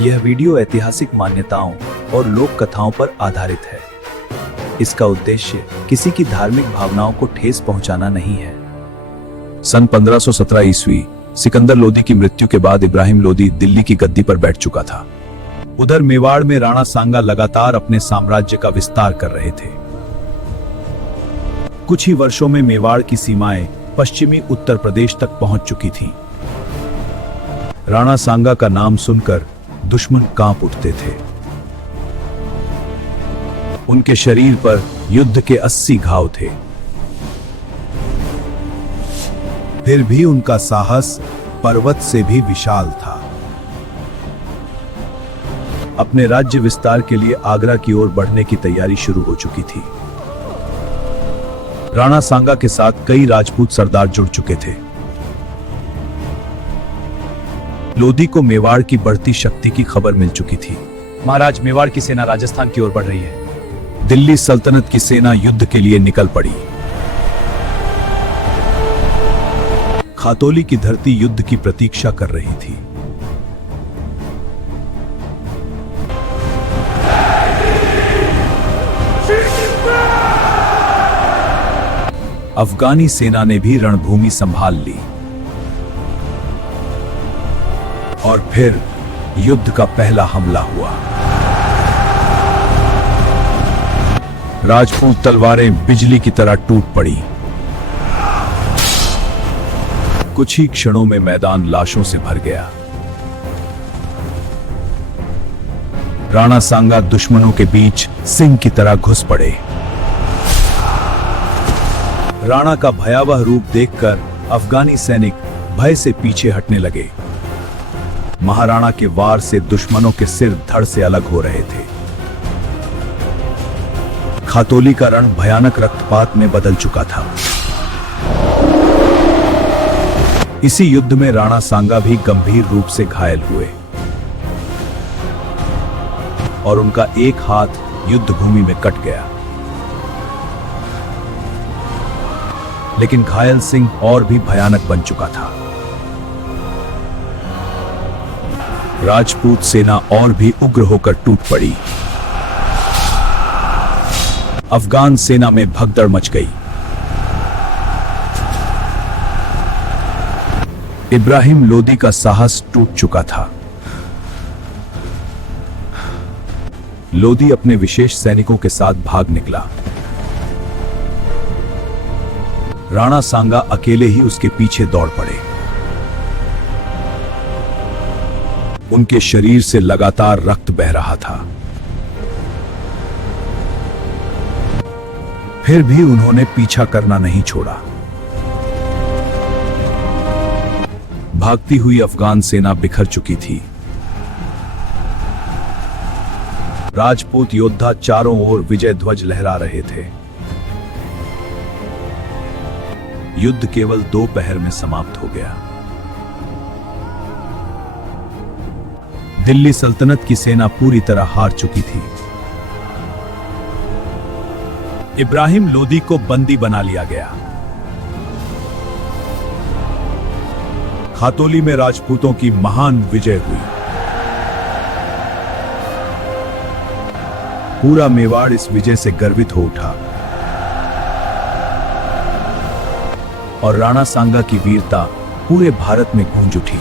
यह वीडियो ऐतिहासिक मान्यताओं और लोक कथाओं पर आधारित है। इसका उद्देश्य किसी की धार्मिक भावनाओं को ठेस पहुंचाना नहीं है। सन 1517 ईस्वी सिकंदर लोदी की मृत्यु के बाद इब्राहिम लोदी दिल्ली की गद्दी पर बैठ चुका था। उधर मेवाड़ में राणा सांगा लगातार अपने साम्राज्य का विस्तार कर रहे थे। कुछ ही वर्षों में मेवाड़ की सीमाएं पश्चिमी उत्तर प्रदेश तक पहुंच चुकी थीं। राणा सांगा का नाम सुनकर दुश्मन कांप उठते थे। उनके शरीर पर युद्ध के 80 घाव थे। फिर भी उनका साहस पर्वत से भी विशाल था। अपने राज्य विस्तार के लिए आगरा की ओर बढ़ने की तैयारी शुरू हो चुकी थी। राणा सांगा के साथ कई राजपूत सरदार जुड़ चुके थे। लोदी को मेवाड़ की बढ़ती शक्ति की खबर मिल चुकी थी। महाराज, मेवाड़ की सेना राजस्थान की ओर बढ़ रही है। दिल्ली सल्तनत की सेना युद्ध के लिए निकल पड़ी। खातौली की धरती युद्ध की प्रतीक्षा कर रही थी। अफगानी सेना ने भी रणभूमि संभाल ली और फिर युद्ध का पहला हमला हुआ। राजपूत तलवारें बिजली की तरह टूट पड़ी। कुछ ही क्षणों में मैदान लाशों से भर गया। राणा सांगा दुश्मनों के बीच सिंह की तरह घुस पड़े। राणा का भयावह रूप देखकर अफगानी सैनिक भय से पीछे हटने लगे। महाराणा के वार से दुश्मनों के सिर धड़ से अलग हो रहे थे। खातौली का रण भयानक रक्तपात में बदल चुका था। इसी युद्ध में राणा सांगा भी गंभीर रूप से घायल हुए और उनका एक हाथ युद्ध भूमि में कट गया। लेकिन घायल सिंह और भी भयानक बन चुका था। राजपूत सेना और भी उग्र होकर टूट पड़ी। अफगान सेना में भगदड़ मच गई। इब्राहिम लोदी का साहस टूट चुका था। लोदी अपने विशेष सैनिकों के साथ भाग निकला। राणा सांगा अकेले ही उसके पीछे दौड़ पड़े। उनके शरीर से लगातार रक्त बह रहा था। फिर भी उन्होंने पीछा करना नहीं छोड़ा। भागती हुई अफगान सेना बिखर चुकी थी। राजपूत योद्धा चारों ओर विजय ध्वज लहरा रहे थे। युद्ध केवल 2 पहर में समाप्त हो गया। दिल्ली सल्तनत की सेना पूरी तरह हार चुकी थी। इब्राहिम लोदी को बंदी बना लिया गया। खातौली में राजपूतों की महान विजय हुई। पूरा मेवाड़ इस विजय से गर्वित हो उठा और राणा सांगा की वीरता पूरे भारत में गूंज उठी।